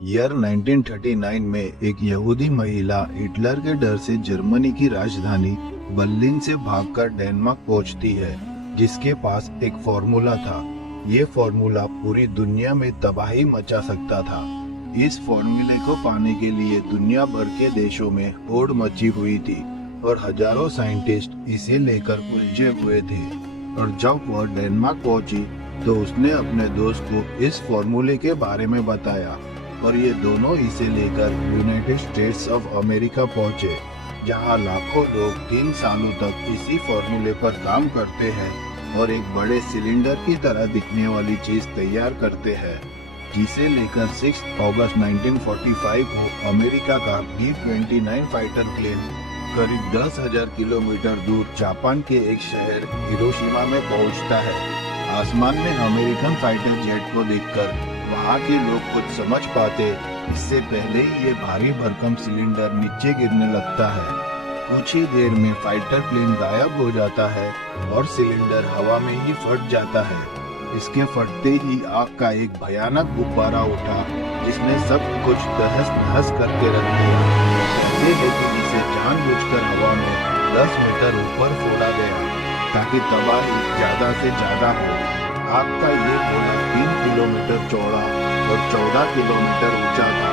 Year 1939 में एक यहूदी महिला हिटलर के डर से जर्मनी की राजधानी बर्लिन से भागकर डेनमार्क पहुंचती है, जिसके पास एक फॉर्मूला था। ये फॉर्मूला पूरी दुनिया में तबाही मचा सकता था। इस फॉर्मूले को पाने के लिए दुनिया भर के देशों में होड़ मची हुई थी और हजारों साइंटिस्ट इसे लेकर उलझे हुए थे। और जब वह डेनमार्क पहुंची तो उसने अपने दोस्त को इस फॉर्मूले के बारे में बताया और ये दोनों इसे लेकर यूनाइटेड स्टेट्स ऑफ अमेरिका पहुंचे, जहां लाखों लोग 3 सालों तक इसी फॉर्मूले पर काम करते हैं और एक बड़े सिलेंडर की तरह दिखने वाली चीज तैयार करते हैं, जिसे लेकर 6 अगस्त 1945 को अमेरिका का B-29 फाइटर प्लेन करीब 10,000 किलोमीटर दूर जापान के एक शहर हिरोशिमा में पहुंचता है। आसमान में अमेरिकन फाइटर जेट को देखकर वहाँ के लोग कुछ समझ पाते इससे पहले ही ये भारी भरकम सिलेंडर नीचे गिरने लगता है। कुछ ही देर में फाइटर प्लेन गायब हो जाता है और सिलेंडर हवा में ही फट जाता है। इसके फटते ही आग का एक भयानक गुब्बारा उठा, जिसने सब कुछ तहस नहस करके रख दिया। कहते हैं कि इसे जानबूझकर हवा में 10 मीटर ऊपर फोड़ा गया ताकि तबाही ज्यादा से ज्यादा हो। आग का ये गोला 3 किलोमीटर चौड़ा और 14 किलोमीटर ऊंचा था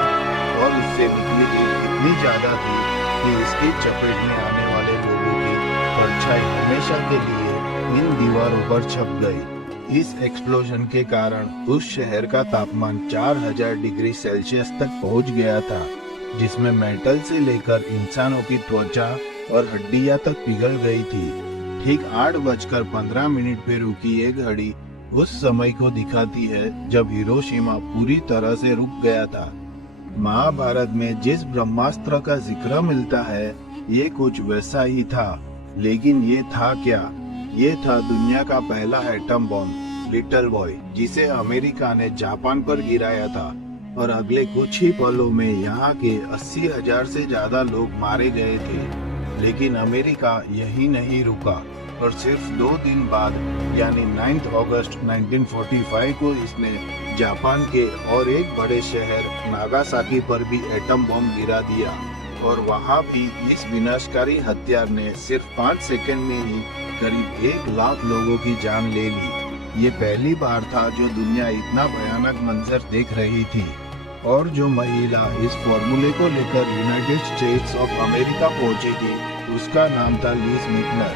और इससे निकली हीट इतनी ज्यादा थी कि इसकी चपेट में आने वाले लोगों की परछाई हमेशा के लिए इन दीवारों पर छप गई। इस एक्सप्लोजन के कारण उस शहर का तापमान 4000 डिग्री सेल्सियस तक पहुंच गया था, जिसमें मेटल से लेकर इंसानों की त्वचा और हड्डियां तक पिघल गई थी। ठीक 8:15 पे रुकी ये घड़ी उस समय को दिखाती है जब हिरोशिमा पूरी तरह से रुक गया था। महाभारत में जिस ब्रह्मास्त्र का जिक्र मिलता है, ये कुछ वैसा ही था, लेकिन ये था क्या? ये था दुनिया का पहला एटम बॉम्ब, लिटिल बॉय, जिसे अमेरिका ने जापान पर गिराया था और अगले कुछ ही पलों में यहाँ के 80,000 से ज्यादा लोग मारे गए थे। लेकिन अमेरिका यही नहीं रुका और सिर्फ 2 दिन बाद यानी 9 अगस्त 1945 को इसने जापान के और एक बड़े शहर नागासाकी पर भी एटम बम गिरा दिया और वहां भी इस विनाशकारी हथियार ने सिर्फ 5 सेकंड में ही करीब 1 लाख लोगों की जान ले ली। ये पहली बार था जो दुनिया इतना भयानक मंजर देख रही थी। और जो महिला इस फॉर्मूले को लेकर यूनाइटेड स्टेट्स ऑफ अमेरिका पहुंची थी, उसका नाम था लीज मीटनर।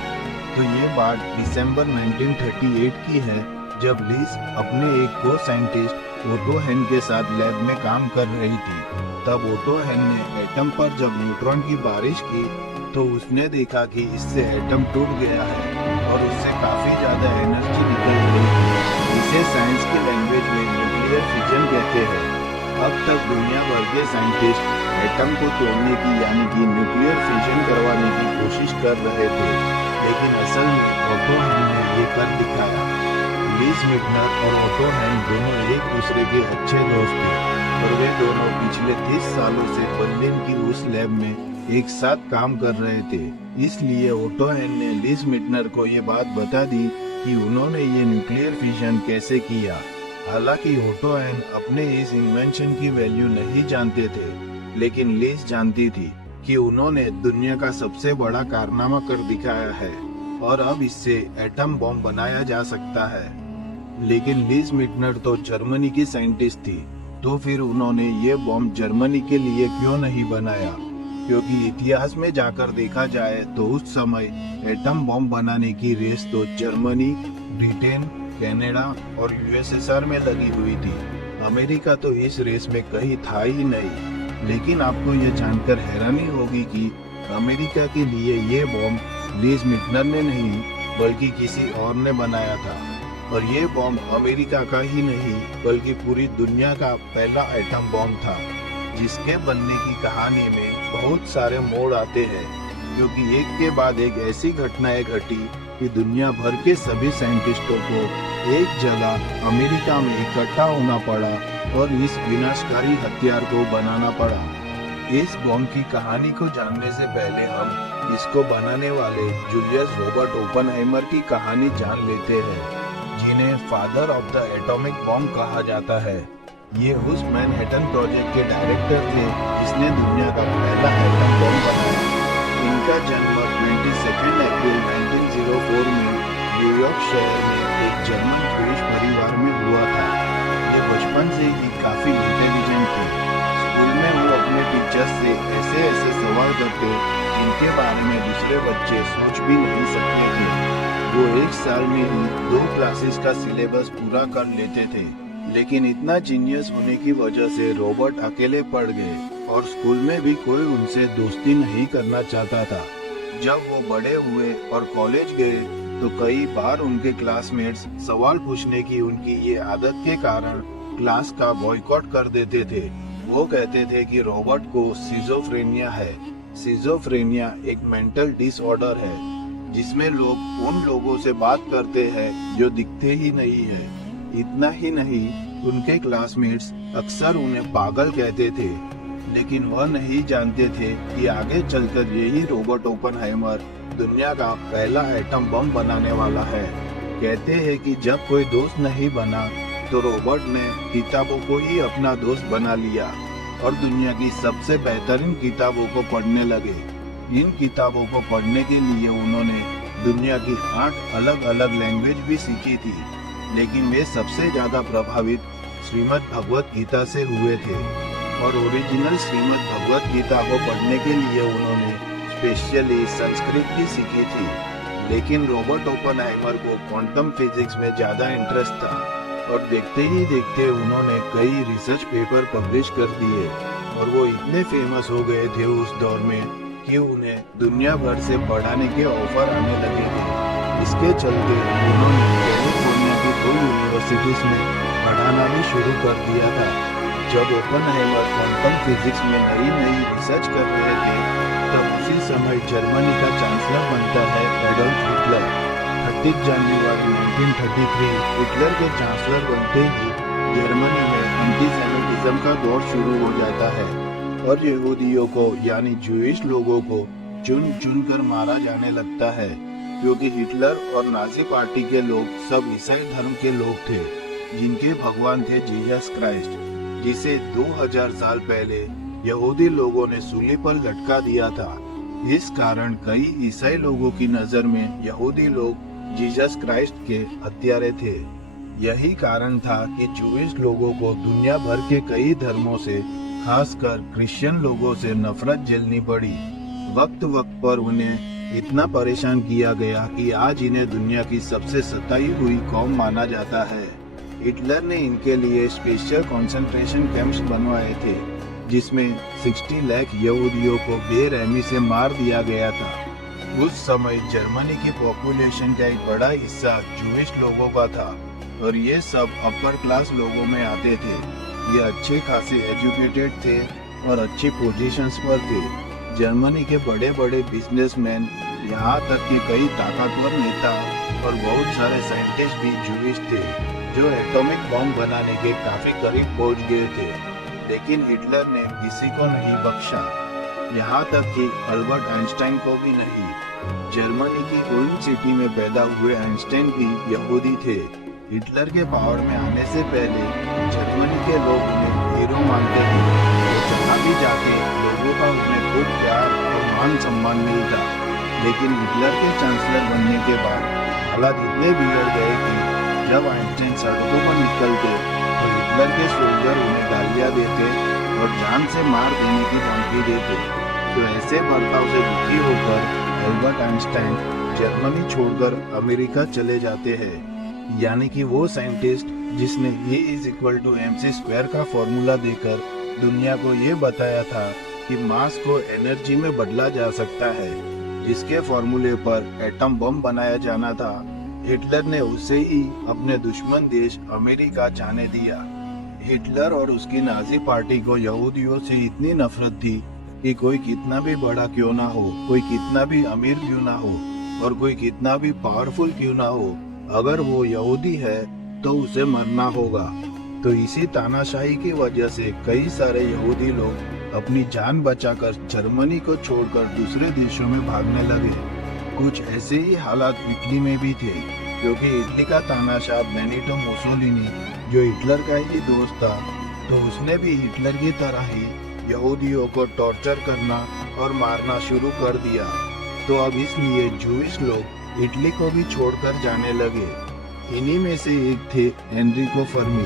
तो ये बात दिसंबर 1938 की है, जब लीज अपने एक को साइंटिस्ट ओटो हेन के साथ लैब में काम कर रही थी। तब ओटो हेन ने एटम पर जब न्यूट्रॉन की बारिश की तो उसने देखा कि इससे एटम टूट गया है और उससे काफी ज्यादा एनर्जी निकल गई थी। इसे साइंस की लैंग्वेज में न्यूक्लियर फिजन कहते हैं। अब तक दुनिया भर के साइंटिस्ट एटम को तोड़ने की यानी कि न्यूक्लियर फिजन करवाने की कोशिश कर रहे थे, लेकिन असल में ओटो हेन ने ये कर दिखाया। लीज मीटनर और ओटो हेन दोनों एक दूसरे के अच्छे दोस्त थे और वे दोनों पिछले 30 सालों से बर्लिन की उस लैब में एक साथ काम कर रहे थे। इसलिए ओटो हेन ने लीज मीटनर को ये बात बता दी कि उन्होंने ये न्यूक्लियर फिजन कैसे किया। हालांकि ओटो हेन अपने इस इन्वेंशन की वैल्यू नहीं जानते थे, लेकिन लीज जानती थी कि उन्होंने दुनिया का सबसे बड़ा कारनामा कर दिखाया है और अब इससे एटम बॉम्ब बनाया जा सकता है। लेकिन लीज मीटनर तो जर्मनी की साइंटिस्ट थी, तो फिर उन्होंने ये बॉम्ब जर्मनी के लिए क्यों नहीं बनाया? क्योंकि इतिहास में जाकर देखा जाए तो उस समय एटम बॉम्ब बनाने की रेस तो जर्मनी, ब्रिटेन, कनाडा और यूएसएसआर में लगी हुई थी। अमेरिका तो इस रेस में कहीं था ही नहीं। लेकिन आपको ये जानकर हैरानी होगी कि अमेरिका के लिए ये बॉम्ब लीज मीटनर ने नहीं बल्कि किसी और ने बनाया था। और ये बॉम्ब अमेरिका का ही नहीं बल्कि पूरी दुनिया का पहला एटम बॉम्ब था, जिसके बनने की कहानी में बहुत सारे मोड़ आते हैं, क्योंकि एक के बाद एक ऐसी घटनाएं घटी कि दुनिया भर के सभी साइंटिस्टों को एक जगह अमेरिका में इकट्ठा होना पड़ा और इस विनाशकारी हथियार को बनाना पड़ा। इस बॉम्ब की कहानी को जानने से पहले हम इसको बनाने वाले जूलियस रॉबर्ट ओपेनहाइमर की कहानी जान लेते हैं, जिन्हें father of the atomic bomb कहा जाता है। ये उस मैनहट्टन प्रोजेक्ट के डायरेक्टर थे जिसने दुनिया का पहला एटम बम बनाया। इनका जन्म 22 अप्रैल 1904 में न्यूयॉर्क शहर में एक जर्मन जूइश परिवार में हुआ था। ये बचपन से ही काफी इंटेलिजेंट थे। स्कूल में वो अपने टीचर्स से ऐसे ऐसे सवाल करते जिनके बारे में दूसरे बच्चे सोच भी नहीं सकते थे। वो एक साल में ही 2 क्लासेस का सिलेबस पूरा कर लेते थे। लेकिन इतना जीनियस होने की वजह से रॉबर्ट अकेले पड़ गए और स्कूल में भी कोई उनसे दोस्ती नहीं करना चाहता था। जब वो बड़े हुए और कॉलेज गए तो कई बार उनके क्लासमेट्स सवाल पूछने की उनकी ये आदत के कारण क्लास का बॉयकॉट कर देते थे। वो कहते थे कि रॉबर्ट को सिजोफ्रेनिया है। सिजोफ्रेनिया एक मेंटल डिसऑर्डर है जिसमें लोग उन लोगों से बात करते हैं जो दिखते ही नहीं है। इतना ही नहीं, उनके क्लासमेट्स अक्सर उन्हें पागल कहते थे, लेकिन वह नहीं जानते थे कि आगे चलकर यही रॉबर्ट ओपेनहाइमर दुनिया का पहला एटम बम बनाने वाला है। कहते हैं कि जब कोई दोस्त नहीं बना तो रॉबर्ट ने किताबों को ही अपना दोस्त बना लिया और दुनिया की सबसे बेहतरीन किताबों को पढ़ने लगे। इन किताबों को पढ़ने के लिए उन्होंने दुनिया की 8 अलग अलग लैंग्वेज भी सीखी थी, लेकिन वे सबसे ज्यादा प्रभावित श्रीमद् भगवत गीता से हुए थे और ओरिजिनल श्रीमद् भगवत गीता को पढ़ने के लिए उन्होंने स्पेशली संस्कृत भी सीखी थी। लेकिन रॉबर्ट ओपेनहाइमर को क्वांटम फिजिक्स में ज्यादा इंटरेस्ट था और देखते ही देखते उन्होंने कई रिसर्च पेपर पब्लिश कर दिए और वो इतने फेमस हो गए थे उस दौर में कि उन्हें दुनिया भर से पढ़ाने के ऑफर आने लगे थे। इसके चलते उन्होंने कैलिफोर्निया की 2 यूनिवर्सिटीज में पढ़ाना भी शुरू कर दिया था। जब ओपेनहाइमर क्वांटम फिजिक्स में नई रिसर्च कर रहे थे तब उसी समय जर्मनी का चांसलर बनता है एडोल्फ हिटलर। 30 जनवरी 1933 हिटलर के चांसलर बनते ही जर्मनी में एंटीसेमिटिज्म का दौर शुरू हो जाता है और यहूदियों को यानी जूइश लोगों को चुन चुन कर मारा जाने लगता है, क्योंकि हिटलर और नाजी पार्टी के लोग सब ईसाई धर्म के लोग थे जिनके भगवान थे जीसस क्राइस्ट, जिसे 2000 साल पहले यहूदी लोगों ने सूली पर लटका दिया था। इस कारण कई ईसाई लोगों की नजर में यहूदी लोग जीसस क्राइस्ट के हत्यारे थे। यही कारण था कि जूइश लोगों को दुनिया भर के कई धर्मों से, खासकर क्रिश्चियन लोगों से नफरत झेलनी पड़ी। वक्त वक्त पर उन्हें इतना परेशान किया गया कि आज इन्हें दुनिया की सबसे सताई हुई कौम माना जाता है। हिटलर ने इनके लिए स्पेशल कंसंट्रेशन कैंप्स बनवाए थे जिसमें 60 लाख यहूदियों को बेरहमी से मार दिया गया था। उस समय जर्मनी की पॉपुलेशन का एक बड़ा हिस्सा जूइश लोगों का था और ये सब अपर क्लास लोगों में आते थे। ये अच्छे खासे एजुकेटेड थे और अच्छी पोजीशंस पर थे। जर्मनी के बड़े बड़े बिजनेसमैन, यहाँ तक कि कई ताकतवर नेता और बहुत सारे साइंटिस्ट भी जूइश थे जो एटॉमिक बम बनाने के काफी करीब पहुंच गए थे। लेकिन हिटलर ने किसी को नहीं बख्शा, यहाँ तक कि अल्बर्ट आइंस्टाइन को भी नहीं। जर्मनी की उल्म सिटी में पैदा हुए आइंस्टाइन भी यहूदी थे। हिटलर के पावर में आने से पहले जर्मनी के लोग उन्हें हीरो मानते थे। वो जहाँ भी जाके लोगों का उन्हें खूब प्यार और मान सम्मान मिलता। लेकिन हिटलर के चांसलर बनने के बाद हालात इतने बिगड़ गए कि जब आइंस्टाइन सड़कों पर निकलते तो हिटलर के सोल्जर उन्हें गालियां देते और जान से मार देने की धमकी देते। तो ऐसे बर्ताव से दुखी होकर अल्बर्ट आइंस्टाइन जर्मनी छोड़कर अमेरिका चले जाते हैं। यानी कि वो साइंटिस्ट जिसने E=mc² का फॉर्मूला देकर दुनिया को ये बताया था कि मास को एनर्जी में बदला जा सकता है, जिसके फॉर्मूले पर एटम बम बनाया जाना था। हिटलर ने उसे ही अपने दुश्मन देश अमेरिका जाने दिया। हिटलर और उसकी नाजी पार्टी को यहूदियों से इतनी नफरत थी कि कोई कितना भी बड़ा क्यों ना हो, कोई कितना भी अमीर क्यों ना हो और कोई कितना भी पावरफुल क्यों ना हो, अगर वो यहूदी है तो उसे मरना होगा। तो इसी तानाशाही की वजह से कई सारे यहूदी लोग अपनी जान बचाकर जर्मनी को छोड़कर दूसरे देशों में भागने लगे। कुछ ऐसे ही हालात इटली में भी थे, क्योंकि इटली का तानाशाह बेनिटो मुसोलिनी जो हिटलर का ही दोस्त था, तो उसने भी हिटलर की तरह ही यहूदियों को टॉर्चर करना और मारना शुरू कर दिया। तो अब इसलिए जूइश लोग इटली को भी छोड़कर जाने लगे। इन्हीं में से एक थे एनरिको फर्मी,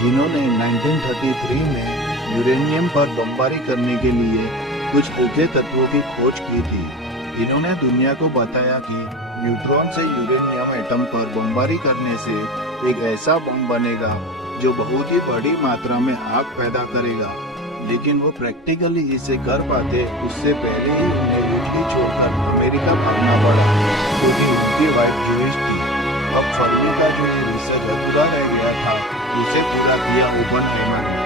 जिन्होंने 1933 में यूरेनियम पर बमबारी करने के लिए कुछ हल्के तत्वों की खोज की थी। इन्होंने दुनिया को बताया कि न्यूट्रॉन से यूरेनियम एटम पर बमबारी करने से एक ऐसा बम बनेगा जो बहुत ही बड़ी मात्रा में आग पैदा करेगा, लेकिन वो प्रैक्टिकली इसे कर पाते उससे पहले ही उन्हें इटली छोड़कर अमेरिका भागना पड़ा, क्योंकि उनकी वाइफ जूइश थी। अब फर्मी का जो ये रिसर्च अधूरा रह गया था, उसे पूरा किया ओपेनहाइमर ने।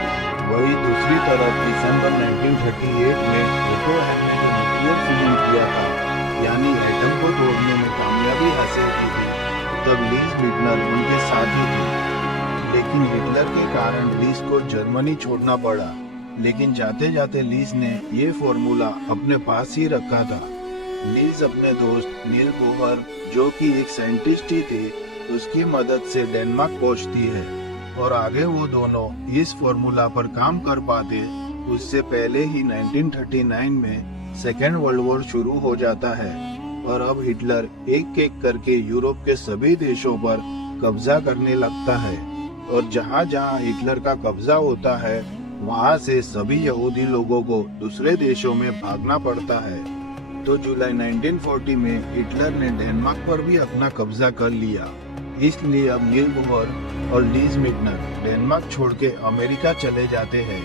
वही दूसरी तरफ दिसंबर 1938 में ओटो हन ने जो न्यूक्लियर फ्यूजन किया था, यानी एटम को तोड़ने में कामयाबी हासिल की थी, तब लीज मीटनर उनके साथ ही थी। लेकिन हिटलर के कारण लीज को जर्मनी छोड़ना पड़ा, लेकिन जाते जाते लीज ने ये फॉर्मूला अपने पास ही रखा था। लीज अपने दोस्त नील बोहर, जो कि एक साइंटिस्ट ही थे, उसकी मदद से डेनमार्क पहुंचती है और आगे वो दोनों इस फॉर्मूला पर काम कर पाते उससे पहले ही 1939 में सेकेंड वर्ल्ड वॉर शुरू हो जाता है। और अब हिटलर एक एक करके यूरोप के सभी देशों पर कब्जा करने लगता है, और जहाँ जहाँ हिटलर का कब्जा होता है वहाँ से सभी यहूदी लोगों को दूसरे देशों में भागना पड़ता है। तो जुलाई 1940 में हिटलर ने डेनमार्क पर भी अपना कब्जा कर लिया। इसलिए अब नील बोहर और लीज मीटनर डेनमार्क छोड़ के अमेरिका चले जाते हैं,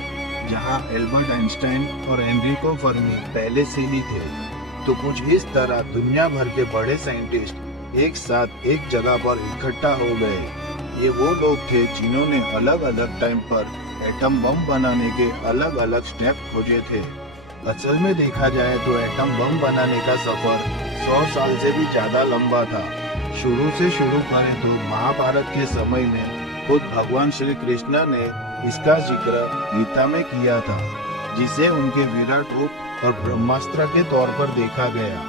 जहाँ एल्बर्ट आइंस्टाइन और एनरिको फर्मी पहले से ही थे। तो कुछ इस तरह दुनिया भर के बड़े साइंटिस्ट एक साथ एक जगह पर इकट्ठा हो गए। ये वो लोग थे जिन्होंने अलग अलग टाइम पर एटम बम बनाने के अलग अलग स्टेप खोजे थे। असल में देखा जाए तो एटम बम बनाने का सफर 100 साल से भी ज्यादा लंबा था। शुरू से शुरू करें तो महाभारत के समय में खुद भगवान श्री कृष्ण ने इसका जिक्र गीता में किया था, जिसे उनके विराट रूप और ब्रह्मास्त्र के तौर पर देखा गया।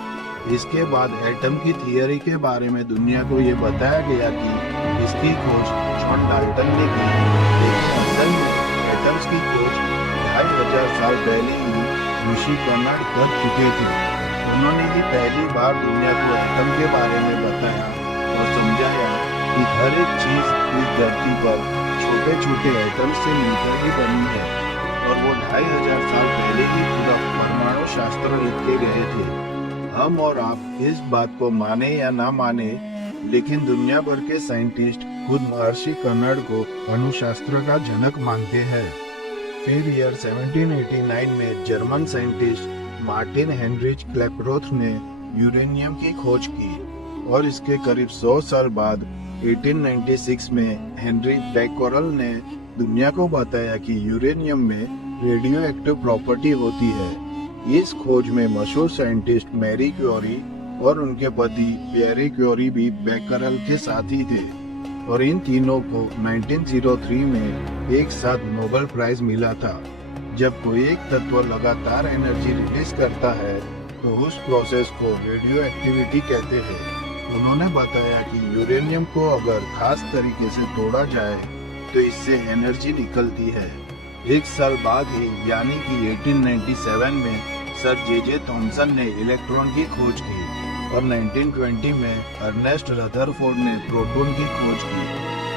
इसके बाद एटम की थियरी के बारे में दुनिया को ये बताया गया कि इसकी खोज जॉन डाल्टन ने की, लेकिन असल में एटम्स की खोज 2500 साल पहले ही ऋषि कर्नाड कर चुके थे। उन्होंने ही पहली बार दुनिया को एटम के बारे में बताया और समझाया कि हर एक चीज इस धरती पर छोटे छोटे एटम से मिलकर ही बनी है, और वो 2500 साल पहले ही पूरा परमाणु शास्त्र लिख के गए थे। हम और आप इस बात को माने या ना माने, लेकिन दुनिया भर के साइंटिस्ट खुद महर्षि कर्नाड को अणुशास्त्र का जनक मानते हैं। फिर ईयर 1789 में जर्मन साइंटिस्ट मार्टिन हेनरिच क्लैपरोथ ने यूरेनियम की खोज की, और इसके करीब 100 साल बाद 1896 में हेनरी बैकरल ने दुनिया को बताया कि यूरेनियम में रेडियो एक्टिव प्रॉपर्टी होती है। इस खोज में मशहूर साइंटिस्ट मैरी क्यूरी और उनके पति पियरे क्यूरी भी बैकरल के साथ ही थे, और इन तीनों को 1903 में एक साथ नोबेल प्राइज मिला था। जब कोई एक तत्व लगातार एनर्जी रिलीज करता है तो उस प्रोसेस को रेडियो एक्टिविटी कहते हैं। उन्होंने बताया कि यूरेनियम को अगर खास तरीके से तोड़ा जाए तो इससे एनर्जी निकलती है। एक साल बाद ही यानी कि 1897 में सर जे थॉमसन ने इलेक्ट्रॉन की खोज की, और 1920 में अर्नेस्ट रदरफोर्ड ने प्रोटॉन की खोज की।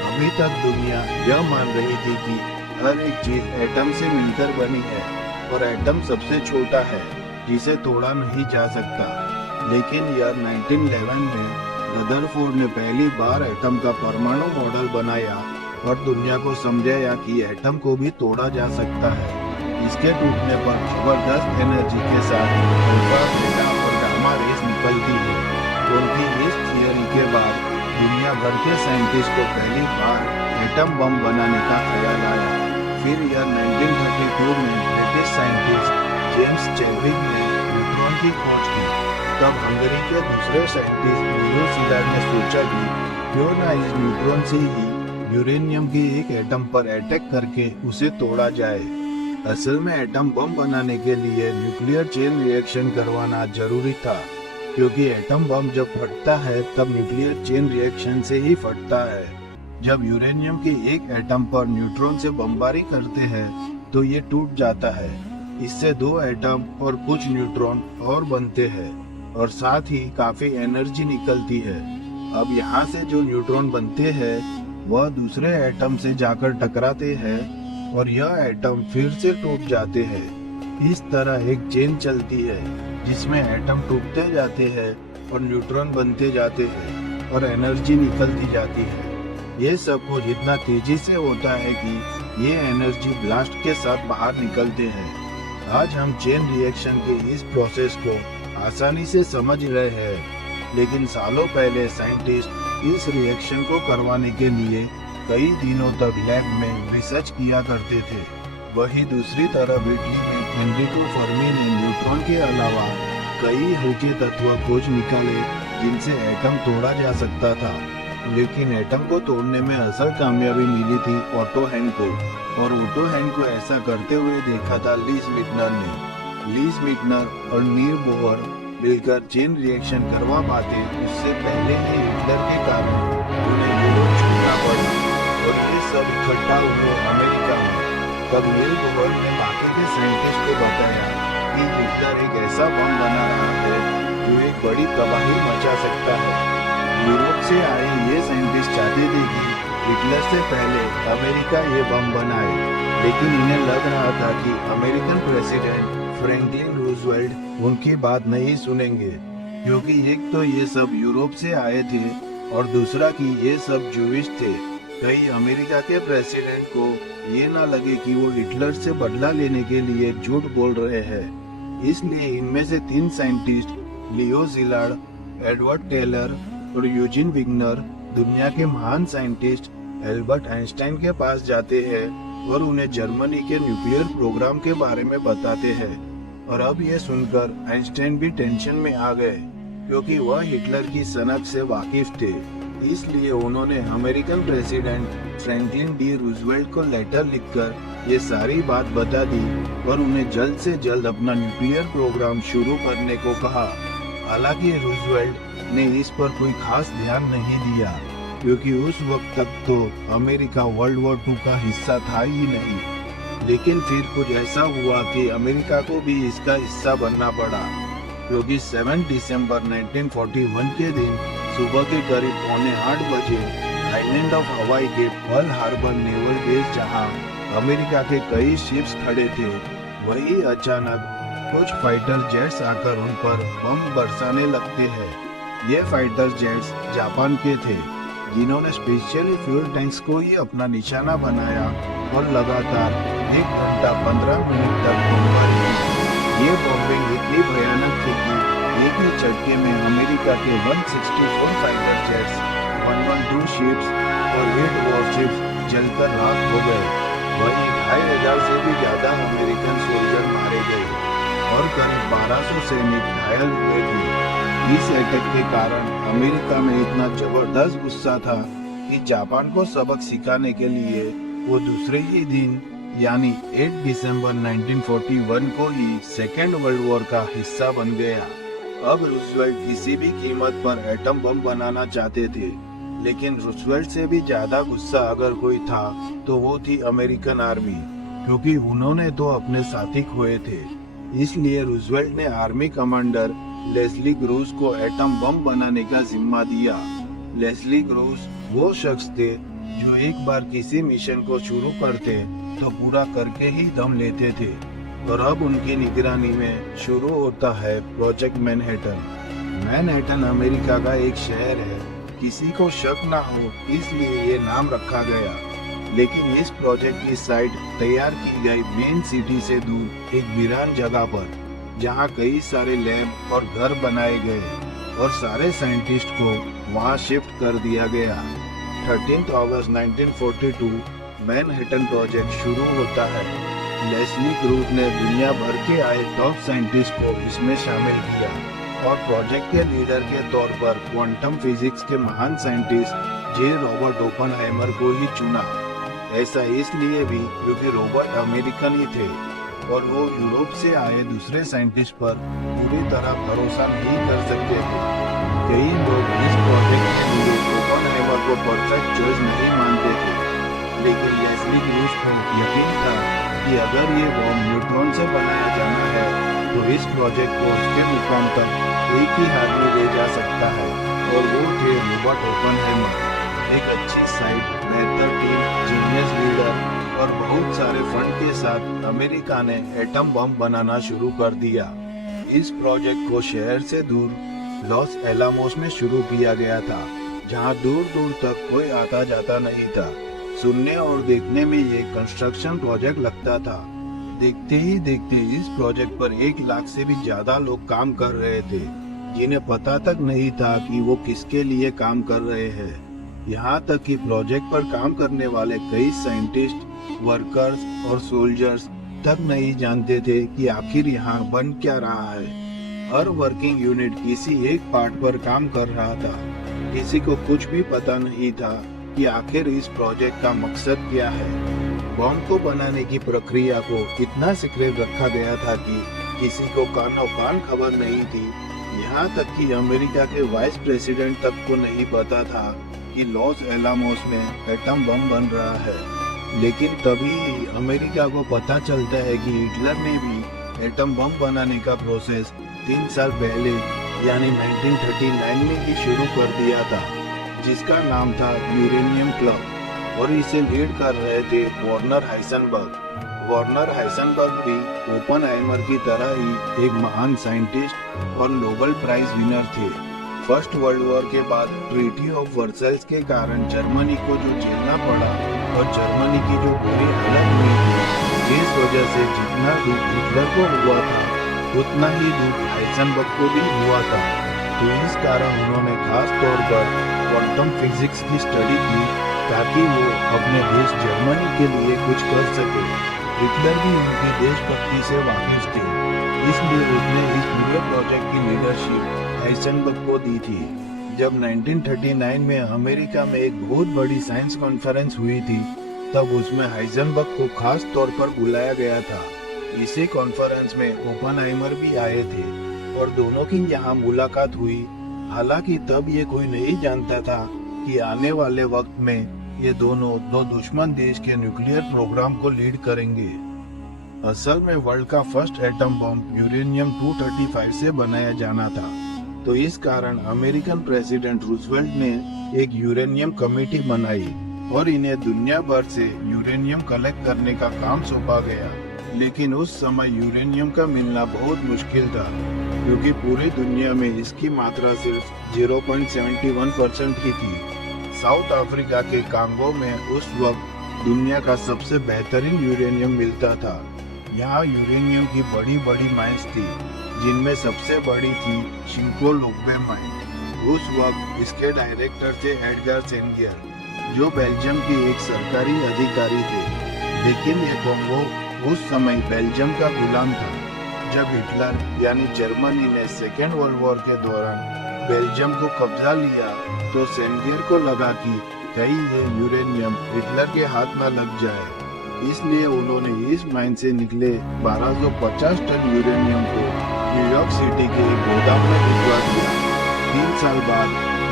अभी तक दुनिया यह मान रही थी कि हर एक चीज एटम से मिलकर बनी है, और एटम सबसे छोटा है जिसे तोड़ा नहीं जा सकता। लेकिन ईयर 1911 में रदरफोर्ड ने पहली बार एटम का परमाणु मॉडल बनाया और दुनिया को समझाया कि एटम को भी तोड़ा जा सकता है। इसके टूटने पर जबरदस्त एनर्जी के साथ अल्फा, बीटा और गामा रेस निकलती है। उनकी इस थियरी के बाद दुनिया भर के साइंटिस्ट को पहली बार एटम बम बनाने का ख्याल आया। फिर ईयर 1932 में ब्रिटिश साइंटिस्ट जेम्स चैडविक ने न्यूट्रॉन की खोज की। तब हंगरी के दूसरे साइंटिस्ट लीओ सीलर ने सोचा कि क्यों ना इस न्यूट्रॉन से ही यूरेनियम की एक एटम पर अटैक करके उसे तोड़ा जाए। असल में एटम बम बनाने के लिए न्यूक्लियर चेन रिएक्शन करवाना जरूरी था, क्योंकि एटम बम जब फटता है तब न्यूक्लियर चेन रिएक्शन से ही फटता है। जब यूरेनियम के एक एटम पर न्यूट्रॉन से बमबारी करते हैं तो ये टूट जाता है। इससे दो एटम और कुछ न्यूट्रॉन और बनते हैं और साथ ही काफी एनर्जी निकलती है। अब यहाँ से जो न्यूट्रॉन बनते हैं वह दूसरे एटम से जाकर टकराते हैं और यह एटम फिर से टूट जाते हैं। इस तरह एक चेन चलती है जिसमें एटम टूटते जाते हैं और न्यूट्रॉन बनते जाते हैं और एनर्जी निकलती जाती है। ये सब कुछ इतना तेजी से होता है कि ये एनर्जी ब्लास्ट के साथ बाहर निकलते हैं। आज हम चेन रिएक्शन के इस प्रोसेस को आसानी से समझ रहे हैं, लेकिन सालों पहले साइंटिस्ट इस रिएक्शन को करवाने के लिए कई दिनों तक लैब में रिसर्च किया करते थे। वही दूसरी तरफ इटली में एनरिको फर्मी ने न्यूट्रॉन के अलावा कई हल्के तत्व खोज निकाले जिनसे एटम तोड़ा जा सकता था, लेकिन एटम को तोड़ने में असल कामयाबी मिली थी ओटो हैन को, और ओटो हैन को ऐसा करते हुए देखा था लीज मीटनर ने। लीज मीटनर और नील बोहर मिलकर चेन रिएक्शन करवा पाते उससे पहले ही हिटलर के कारण उन्हें यूरोप छोड़ना पड़ा और ये सब इकट्ठा हुए अमेरिका में। तब नील बोहर ने बाकी के साइंटिस्ट को बताया कि हिटलर एक ऐसा बम बना रहा है जो एक बड़ी तबाही मचा सकता है। यूरोप से आए ये साइंटिस्ट चाहते थे कि हिटलर से पहले अमेरिका ये बम बनाए, लेकिन इन्हें लग रहा था कि अमेरिकन प्रेसिडेंट फ्रैंकलिन रूजवेल्ट उनकी बात नहीं सुनेंगे, क्योंकि एक तो ये सब यूरोप से आए थे और दूसरा कि ये सब जूविश थे। कहीं अमेरिका के प्रेसिडेंट को ये ना लगे कि वो हिटलर से बदला लेने के लिए झूठ बोल रहे हैं। इसलिए इनमें से 3 साइंटिस्ट लियो शिलार्ड, एडवर्ड टेलर और यूजिन विग्नर दुनिया के महान साइंटिस्ट एल्बर्ट आइंस्टाइन के पास जाते हैं और उन्हें जर्मनी के न्यूक्लियर प्रोग्राम के बारे में बताते हैं। और अब ये सुनकर आइंस्टाइन भी टेंशन में आ गए, क्योंकि वह हिटलर की सनक से वाकिफ थे। इसलिए उन्होंने American president Franklin D Roosevelt को लेटर लिखकर ये सारी बात बता दी और उन्हें जल्द से जल्द अपना न्यूक्लियर प्रोग्राम शुरू करने को कहा। हालांकि रूजवेल्ट ने इस पर कोई खास ध्यान नहीं दिया, क्योंकि उस वक्त तक तो अमेरिका वर्ल्ड वॉर 2 का हिस्सा था ही नहीं। लेकिन फिर कुछ ऐसा हुआ कि अमेरिका को भी इसका हिस्सा बनना पड़ा, क्योंकि 7 दिसंबर 1941 के दिन सुबह के करीब 7:45 बजे आइलैंड ऑफ हवाई के पर्ल हार्बर नेवल बेस, जहां अमेरिका के कई शिप्स खड़े थे, वही अचानक कुछ फाइटर जेट्स आकर उन पर बम बरसाने लगते हैं। ये फाइटर जेट्स जापान के थे, जिन्होंने स्पेशली फ्यूल टैंक्स को ही अपना निशाना बनाया और लगातार 1 घंटा 15 मिनट तक बमबारी की। ये बॉम्बिंग इतनी भयानक थी कि एक ही झटके में अमेरिका के 164 फाइटर जेट्स, 112 शिप्स और 8 वॉरशिप्स जलकर राख हो गए। वहीं 2500 से भी ज्यादा अमेरिकन सोल्जर मारे गए और करीब 1200 सैनिक घायल हुए थे। इस अटैक के कारण अमेरिका में इतना जबरदस्त गुस्सा था कि जापान को सबक सिखाने के लिए वो दूसरे ही दिन यानी 8 दिसंबर 1941 को ही सेकेंड वर्ल्ड वॉर का हिस्सा बन गया। अब रूजवेल्ट किसी भी कीमत पर एटम बम बनाना चाहते थे, लेकिन रूजवेल्ट से भी ज्यादा गुस्सा अगर कोई था तो वो थी अमेरिकन आर्मी, क्योंकि उन्होंने तो अपने साथी खोए थे। इसलिए रूजवेल्ट ने आर्मी कमांडर लेस्ली ग्रूस को एटम बम बनाने का जिम्मा दिया। लेस्ली ग्रूस वो शख्स थे जो एक बार किसी मिशन को शुरू करते तो पूरा करके ही दम लेते थे, और अब उनकी निगरानी में शुरू होता है प्रोजेक्ट मैनहट्टन। मैनहट्टन अमेरिका का एक शहर है, किसी को शक ना हो इसलिए ये नाम रखा गया। लेकिन इस प्रोजेक्ट की साइट तैयार की गई मेन सिटी से दूर एक वीरान जगह पर, जहां कई सारे लैब और घर बनाए गए और सारे साइंटिस्ट को वहां शिफ्ट कर दिया गया। 13 अगस्त 1942 मैनहट्टन प्रोजेक्ट शुरू होता है। लेस्ली ग्रूस ने दुनिया भर के आए टॉप साइंटिस्ट को इसमें शामिल किया और प्रोजेक्ट के लीडर के तौर पर क्वांटम फिजिक्स के महान साइंटिस्ट जे रॉबर्ट ओपेनहाइमर को ही चुना। ऐसा इसलिए भी क्योंकि रॉबर्ट अमेरिकन ही थे और वो यूरोप से आए दूसरे साइंटिस्ट पर पूरी तरह भरोसा नहीं कर सकते थे। कई लोग इस प्रोजेक्ट के लिए ओपेनहाइमर को परफेक्ट चॉइस नहीं मानते थे, लेकिन लेस्ली ग्रूस को यकीन था कि अगर ये बॉम्ब न्यूट्रॉन से बनाया जाना है तो इस प्रोजेक्ट को उसके मुकाम तक एक ही आदमी ले जा सकता है, और वो थे रॉबर्ट ओपेनहाइमर। एक अच्छी साइट, बेहतर टीम, जीनियस लीडर और बहुत सारे फंड के साथ अमेरिका ने एटम बम बनाना शुरू कर दिया। इस प्रोजेक्ट को शहर से दूर लॉस एलामोस में शुरू किया गया था, जहां दूर दूर तक कोई आता जाता नहीं था। सुनने और देखने में ये कंस्ट्रक्शन प्रोजेक्ट लगता था। देखते ही देखते इस प्रोजेक्ट पर 1 लाख से भी ज्यादा लोग काम कर रहे थे, जिन्हें पता तक नहीं था कि वो किसके लिए काम कर रहे हैं। यहाँ तक कि प्रोजेक्ट पर काम करने वाले कई साइंटिस्ट, वर्कर्स और सोल्जर्स तक नहीं जानते थे कि आखिर यहाँ बन क्या रहा है। हर वर्किंग यूनिट किसी एक पार्ट पर काम कर रहा था। किसी को कुछ भी पता नहीं था कि आखिर इस प्रोजेक्ट का मकसद क्या है। बॉम्ब को बनाने की प्रक्रिया को इतना सीक्रेट रखा गया था कि किसी को कानो कान खबर नहीं थी। यहाँ तक कि अमेरिका के वाइस प्रेसिडेंट तक को नहीं पता था कि लॉस एलामोस में एटम बम बन रहा है। लेकिन तभी अमेरिका को पता चलता है कि हिटलर ने भी एटम बम बनाने का प्रोसेस 3 साल पहले यानी 1939 में ही शुरू कर दिया था, जिसका नाम था यूरेनियम क्लब, और इसे लीड कर रहे थे वर्नर हाइसेनबर्ग। वर्नर हाइसेनबर्ग भी ओपेनहाइमर की तरह ही एक महान साइंटिस्ट और नोबेल प्राइज विनर थे। फर्स्ट वर्ल्ड वॉर के बाद ट्रीटी ऑफ वर्साइल्स के कारण जर्मनी को जो झेलना पड़ा और जर्मनी की जो बुरी हालत हुई थी, जिस वजह से जितना दुख हिटलर को हुआ था उतना ही दुख हाइसेनबर्ग को भी हुआ था। तो इस कारण उन्होंने खास तौर पर क्वांटम फिजिक्स की स्टडी की ताकि वो अपने देश जर्मनी के लिए कुछ कर सके। हिटलर भी उनकी देशभक्ति से वाकिफ थे, इसलिए उसने इस पूरे प्रोजेक्ट की लीडरशिप हाइसेनबर्ग को दी थी। जब 1939 में अमेरिका में एक बहुत बड़ी साइंस कॉन्फ्रेंस हुई थी, तब उसमें हाइसेनबर्ग को खास तौर पर बुलाया गया था। इसी कॉन्फ्रेंस में ओपेनहाइमर भी आए थे और दोनों की यहाँ मुलाकात हुई। हालांकि तब ये कोई नहीं जानता था कि आने वाले वक्त में ये दोनों दो दुश्मन देश के न्यूक्लियर प्रोग्राम को लीड करेंगे। असल में वर्ल्ड का फर्स्ट एटम बम यूरेनियम 235 से बनाया जाना था, तो इस कारण अमेरिकन प्रेसिडेंट रूजवेल्ट ने एक यूरेनियम कमेटी बनाई और इन्हें दुनिया भर से यूरेनियम कलेक्ट करने का काम सौंपा गया। लेकिन उस समय यूरेनियम का मिलना बहुत मुश्किल था, क्योंकि पूरी दुनिया में इसकी मात्रा सिर्फ 0.71% ही थी। साउथ अफ्रीका के कांगो में उस वक्त दुनिया का सबसे बेहतरीन यूरेनियम मिलता था। यहाँ यूरेनियम की बड़ी बड़ी माइंस थी, जिनमें सबसे बड़ी थी शिंकोलोब्बे माइन। उस वक्त इसके डायरेक्टर थे एडगर सेंगियर, जो बेल्जियम के एक सरकारी अधिकारी थे। लेकिन ये कांगो उस समय बेल्जियम का गुलाम था। जब हिटलर यानी जर्मनी ने सेकेंड वर्ल्ड वॉर के दौरान बेल्जियम को कब्जा लिया, तो सेंगियर को लगा कि कहीं ये यूरेनियम हिटलर के हाथ न लग जाए, इसलिए उन्होंने इस माइन से निकले 1250 टन यूरेनियम को न्यूयॉर्क सिटी के गोदाम में भिजवा दिया। 3 साल बाद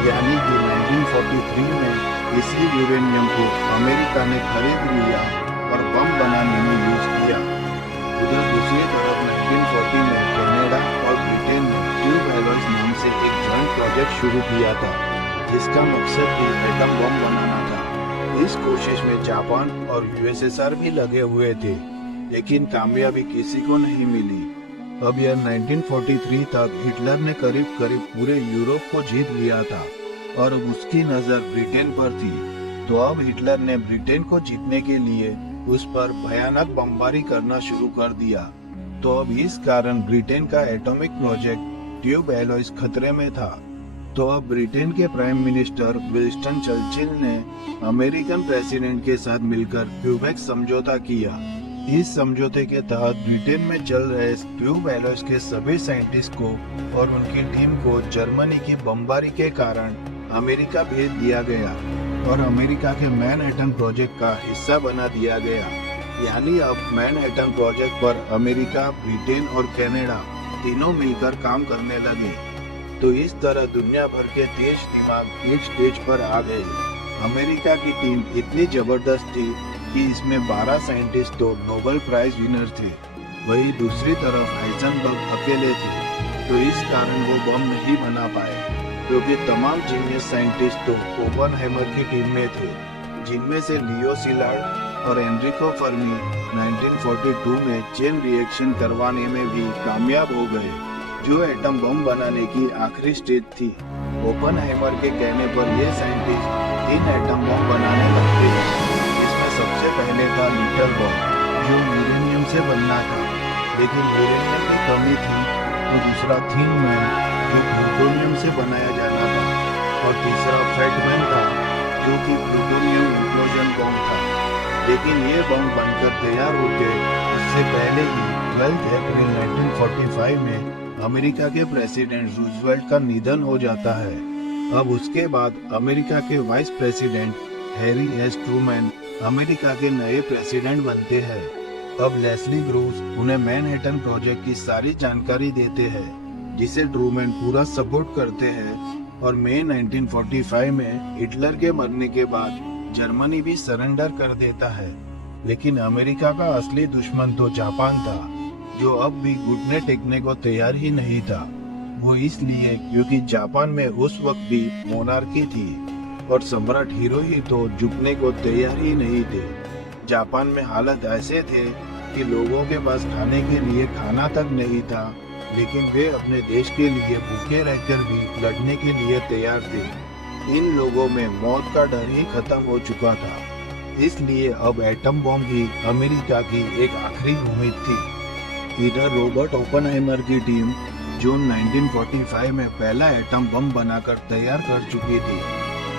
यानी कि 1943 में इसी यूरेनियम को अमेरिका ने खरीद लिया और बम बनाने में यूज किया। उधर दूसरी तरफ 1940 में कनाडा और ब्रिटेन ने ट्यूब एलॉयज नाम से एक जॉइंट प्रोजेक्ट शुरू किया था, जिसका मकसद भी एटम बम बनाना था। इस कोशिश में जापान और यूएसएसआर भी लगे हुए थे, लेकिन कामयाबी किसी को नहीं मिली। अब यह 1943 तक हिटलर ने करीब करीब पूरे यूरोप को जीत लिया था और उसकी नजर ब्रिटेन पर थी। तो अब हिटलर ने ब्रिटेन को जीतने के लिए उस पर भयानक बमबारी करना शुरू कर दिया। तो अब इस कारण ब्रिटेन का एटॉमिक प्रोजेक्ट ट्यूब एलॉयज खतरे में था। तो अब ब्रिटेन के प्राइम मिनिस्टर विंस्टन चर्चिल ने अमेरिकन प्रेसिडेंट के साथ मिलकर क्यूबेक समझौता किया। इस समझौते के तहत ब्रिटेन में चल रहे ट्यूब एलॉयज के सभी साइंटिस्ट को और उनकी टीम को जर्मनी की बमबारी के कारण अमेरिका भेज दिया गया और अमेरिका के मैनहट्टन प्रोजेक्ट का हिस्सा बना दिया गया। यानी अब मैनहट्टन प्रोजेक्ट पर अमेरिका, ब्रिटेन और कनाडा तीनों मिलकर काम करने लगे। तो इस तरह दुनिया भर के देश दिमाग एक स्टेज पर आ गए। अमेरिका की टीम इतनी जबरदस्त थी कि इसमें 12 साइंटिस्ट तो नोबेल प्राइज विनर थे, वही दूसरी तरफ हाइजेनबर्ग अकेले थे। तो इस कारण वो बम नहीं बना पाए, क्योंकि तमाम जीनियस साइंटिस्ट तो ओपेनहाइमर की टीम में थे, जिनमें से लियो सिलार्ड और एनरिको फर्मी 1942 में चेन रिएक्शन करवाने में भी कामयाब हो गए, जो एटम बम बनाने की आखिरी स्टेज थी। ओपेनहाइमर के कहने पर ये साइंटिस्ट 3 एटम बम बनाने लगते हैं, जिसमें सबसे पहले था लिटिल बम, जो यूरेनियम से बनना था, लेकिन यूरेनियम की कमी थी। तो दूसरा थिन मैन, जो प्लूटोनियम से बनाया जाना था, और तीसरा फैट मैन था, जो कि प्लूटोनियम इम्प्लोजन बम था। लेकिन ये बम बनकर तैयार हो गए उससे पहले ही 12 अप्रैल 1945 में अमेरिका के प्रेसिडेंट रूजवेल्ट का निधन हो जाता है। अब उसके बाद अमेरिका के vice president Harry S Trueman America के नए प्रेसिडेंट बनते हैं। अब लेस्ली ग्रूव्स उन्हें मैनहट्टन प्रोजेक्ट की सारी जानकारी देते हैं, जिसे ट्रूमैन पूरा सपोर्ट करते हैं। और मई 1945 में हिटलर के मरने के बाद जर्मनी भी सरेंडर कर देता है। लेकिन अमेरिका का असली दुश्मन तो जापान था, जो अब भी घुटने टेकने को तैयार ही नहीं था। वो इसलिए क्योंकि जापान में उस वक्त भी मोनार्की थी और सम्राट हिरोहितो झुकने को तैयार ही नहीं थे। जापान में हालत ऐसे थे कि लोगों के पास खाने के लिए खाना तक नहीं था, लेकिन वे अपने देश के लिए भूखे रहकर भी लड़ने के लिए तैयार थे। इन लोगों में मौत का डर ही खत्म हो चुका था, इसलिए अब एटम बम ही अमेरिका की एक आखिरी उम्मीद थी। इधर रॉबर्ट ओपेनहाइमर की टीम जून 1945 में पहला एटम बम बनाकर तैयार कर चुकी थी।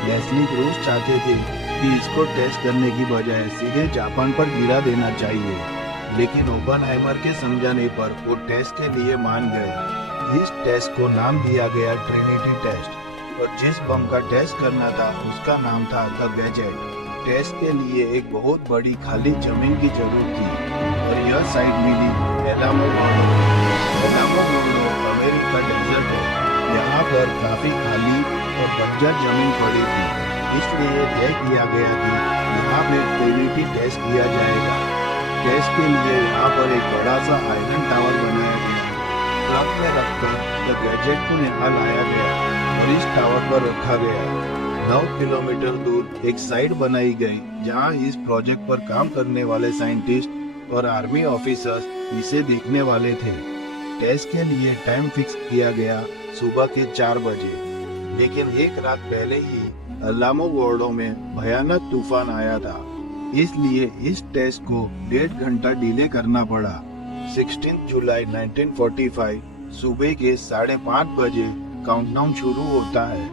लेस्ली ग्रूव्स चाहते थे कि इसको टेस्ट करने की बजाय सीधे जापान पर गिरा देना चाहिए, लेकिन ओपेनहाइमर के समझाने पर वो टेस्ट के लिए मान गए। इस टेस्ट को नाम दिया गया ट्रिनिटी टेस्ट, और जिस बम का टेस्ट करना था उसका नाम था द गैजेट। टेस्ट के लिए एक बहुत बड़ी खाली जमीन की जरूरत थी, और यह साइट मिली एलामो गोर्डो। एलामो गोर्डो अमेरिका डेजर्ट है, यहाँ पर काफी खाली और बंजर जमीन पड़ी थी, इसलिए तय किया गया कि यहाँ पे ट्रिनिटी टेस्ट किया जाएगा। टेस्ट के लिए यहाँ पर एक बड़ा सा आयरन टावर बनाया गया, ट्रक में रखकर द गैजेट को यहाँ लाया गया और इस टावर पर रखा गया। 9 किलोमीटर दूर एक साइट बनाई गई, जहाँ इस प्रोजेक्ट पर काम करने वाले साइंटिस्ट और आर्मी ऑफिसर्स इसे देखने वाले थे। टेस्ट के लिए टाइम फिक्स किया गया सुबह के 4 बजे, लेकिन एक रात पहले ही एलामो गोर्डो में भयानक तूफान आया था, इसलिए इस टेस्ट को 1.5 घंटा डिले करना पड़ा। 16 जुलाई 1945 सुबह के 5:30 बजे काउंटडाउन शुरू होता है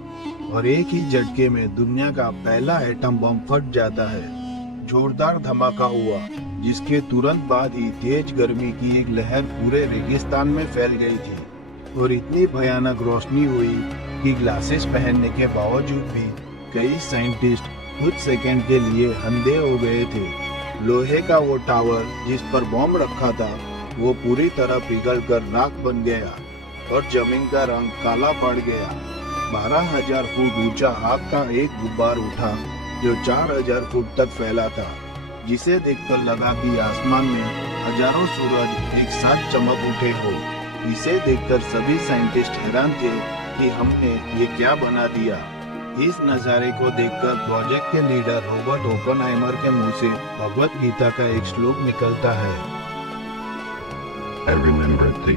और एक ही झटके में दुनिया का पहला एटम बम फट जाता है। जोरदार धमाका हुआ, जिसके तुरंत बाद ही तेज गर्मी की एक लहर पूरे रेगिस्तान में फैल गई थी और इतनी भयानक रोशनी हुई कि ग्लासेस पहनने के बावजूद भी कई साइंटिस्ट कुछ सेकंड के लिए अंधे हो गए थे। लोहे का वो टावर जिस पर बम रखा था वो पूरी तरह पिघलकर राख बन गया और जमीन का रंग काला पड़ गया। 12,000 फुट ऊंचा आग का एक गुब्बार उठा जो 4,000 फुट तक फैला था, जिसे देखकर लगा कि आसमान में हजारों सूरज एक साथ चमक उठे हो। इसे देखकर सभी साइंटिस्ट हैरान थे कि हमने ये क्या बना दिया। इस नजारे को देखकर प्रोजेक्ट के लीडर रॉबर्ट ओपेनहाइमर के मुंह से भगवत गीता का एक श्लोक निकलता है। I remembered the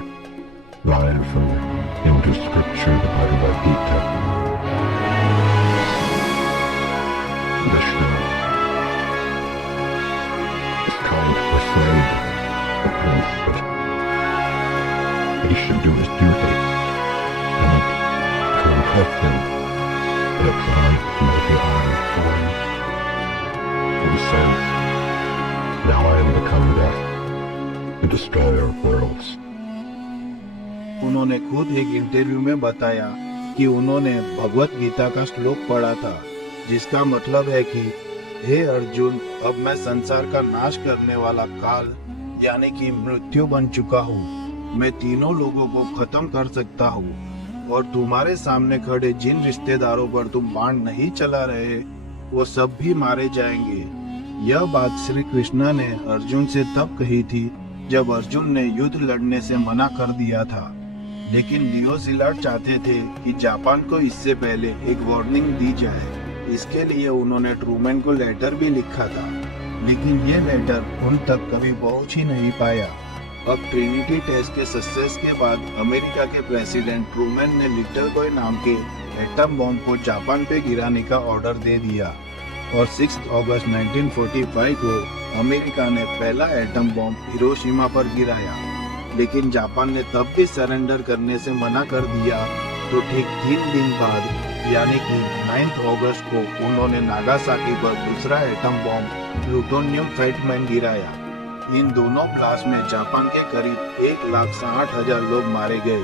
line from Hindu scripture, the Bhagavad Gita. Vishnu is trying to persuade the prince that he should do his duty, and to impress him that God might be honored for him. He says, "Now I am become death, the destroyer of worlds." उन्होंने खुद एक interview में बताया कि उन्होंने भगवत गीता का श्लोक पढ़ा था, जिसका मतलब है कि हे अर्जुन, अब मैं संसार का नाश करने वाला काल यानी कि मृत्यु बन चुका हूँ। मैं तीनों लोगों को खत्म कर सकता हूँ और तुम्हारे सामने खड़े जिन रिश्तेदारों पर तुम बाण नहीं चला रहे, वो सब भी मारे जाएंगे। यह बात श्री कृष्ण ने अर्जुन से तब कही थी जब अर्जुन ने युद्ध लड़ने से मना कर दिया था। लेकिन लियो शिलार्ड चाहते थे कि जापान को इससे पहले एक वार्निंग दी जाए। इसके लिए उन्होंने ट्रूमैन को लेटर भी लिखा था, लेकिन ये लेटर उन तक कभी पहुंच ही नहीं पाया। अब ट्रिनिटी टेस्ट के सक्सेस के बाद अमेरिका के प्रेसिडेंट ट्रूमैन ने लिटिल बॉय नाम के एटम बॉम्ब को जापान पे गिराने का ऑर्डर दे दिया और 6 अगस्त 1945 को अमेरिका ने पहला एटम बॉम्ब हिरोशिमा पर गिराया। लेकिन जापान ने तब भी सरेंडर करने से मना कर दिया। तो ठीक 3 दिन बाद यानी कि 9 अगस्त को उन्होंने नागासाकी पर दूसरा एटम बॉम्ब प्लूटोनियम फैटमैन गिराया। इन दोनों ब्लास्ट में जापान के करीब 1,60,000 लोग मारे गए।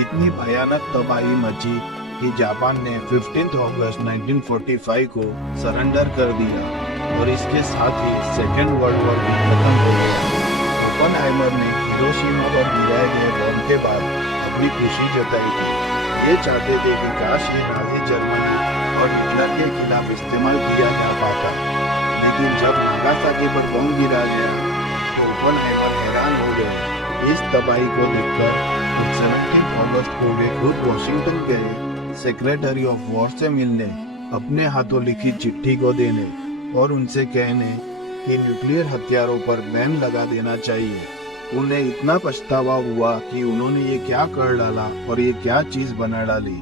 इतनी भयानक तबाही मची कि जापान ने 15 अगस्त 1945 को सरेंडर कर दिया और इसके साथ ही सेकेंड वर्ल्ड वॉर भी खत्म हो गया। ओपेनहाइमर ने हिरोशिमा पर गिराए गए बॉम्ब के बाद अपनी खुशी जताई थी। ये चाहते थे कि काश ये नाजी जर्मनी और हिटलर के खिलाफ इस्तेमाल किया जा पाता। लेकिन जब नागासाकी पर बम गिरा गया तो ओपेनहाइमर हैरान हो गए। इस तबाही को देखकर 17 अगस्त को वे खुद वॉशिंगटन गए सेक्रेटरी ऑफ वॉर से मिलने, अपने हाथों लिखी चिट्ठी को देने और उनसे कहने कि न्यूक्लियर हथियारों पर बैन लगा देना चाहिए। उन्हें इतना पछतावा हुआ कि उन्होंने ये क्या कर डाला और ये क्या चीज बना डाली।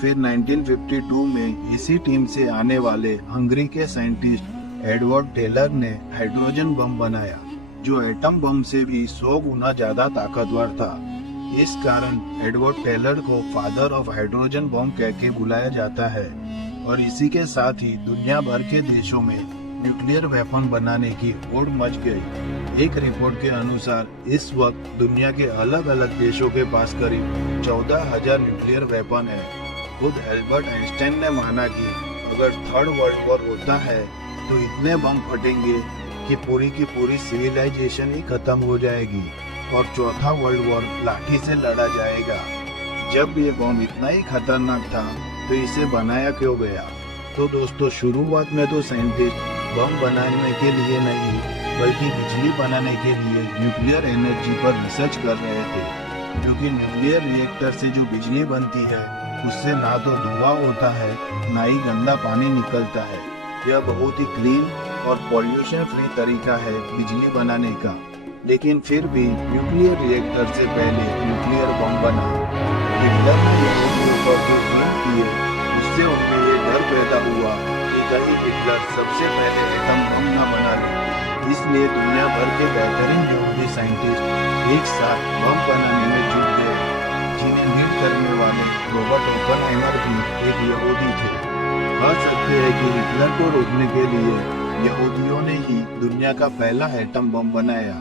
फिर 1952 में इसी टीम से आने वाले हंगरी के साइंटिस्ट एडवर्ड टेलर ने हाइड्रोजन बम बनाया, जो एटम बम से भी 100 गुना ज्यादा ताकतवर था। इस कारण एडवर्ड टेलर को फादर ऑफ हाइड्रोजन बम कह के बुलाया जाता है। और इसी के साथ ही दुनिया भर के देशों में न्यूक्लियर वेपन बनाने की होड़ मच गई। एक रिपोर्ट के अनुसार इस वक्त दुनिया के अलग अलग देशों के पास करीब 14,000 न्यूक्लियर वेपन है। खुद एल्बर्ट आइंस्टाइन ने माना कि अगर थर्ड वर्ल्ड वॉर होता है तो इतने बम फटेंगे कि पूरी सिविलाइजेशन ही खत्म हो जाएगी और चौथा वर्ल्ड वॉर लाठी से लड़ा जाएगा। जब ये बम इतना ही खतरनाक था तो इसे बनाया क्यों गया? तो दोस्तों, शुरुआत में तो साइंटिस्ट बम बनाने के लिए नहीं बल्कि बिजली बनाने के लिए न्यूक्लियर एनर्जी पर रिसर्च कर रहे थे, क्योंकि न्यूक्लियर रिएक्टर से जो बिजली बनती है उससे ना तो धुआं होता है ना ही गंदा पानी निकलता है। यह बहुत ही क्लीन और पॉल्यूशन फ्री तरीका है बिजली बनाने का। लेकिन फिर भी न्यूक्लियर रिएक्टर से पहले न्यूक्लियर बम बना। हिटलर ने यहूदियों पर जो जुल्म किए उससे उनमें ये डर पैदा हुआ कि कहीं हिटलर सबसे पहले एटम बम न बना ले। इसलिए दुनिया भर के बेहतरीन यहूदी साइंटिस्ट एक साथ बम बनाने में जुट गए, जिन्हें लीड करने वाले रॉबर्ट ओपेनहाइमर भी एक यहूदी थे। कह सकते हैं कि हिटलर को रोकने के लिए यहूदियों ने ही दुनिया का पहला एटम बम बनाया।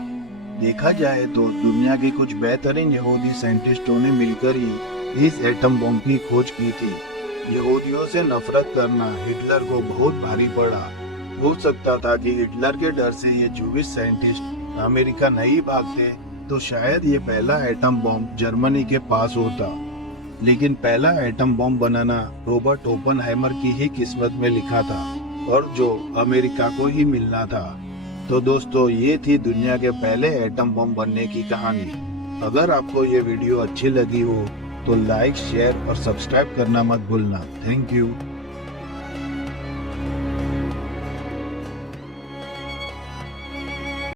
देखा जाए तो दुनिया के कुछ बेहतरीन यहूदी साइंटिस्टों ने मिलकर ही इस एटम बम की खोज की थी। यहूदियों से नफरत करना हिटलर को बहुत भारी पड़ा। हो सकता था कि हिटलर के डर से ये जूविश साइंटिस्ट अमेरिका नहीं भागते तो शायद ये पहला एटम बम जर्मनी के पास होता। लेकिन पहला एटम बम बनाना रॉबर्ट ओपेनहाइमर की ही किस्मत में लिखा था और जो अमेरिका को ही मिलना था। तो दोस्तों, ये थी दुनिया के पहले एटम बम बनने की कहानी। अगर आपको ये वीडियो अच्छी लगी हो तो लाइक, शेयर और सब्सक्राइब करना मत भूलना। Thank you.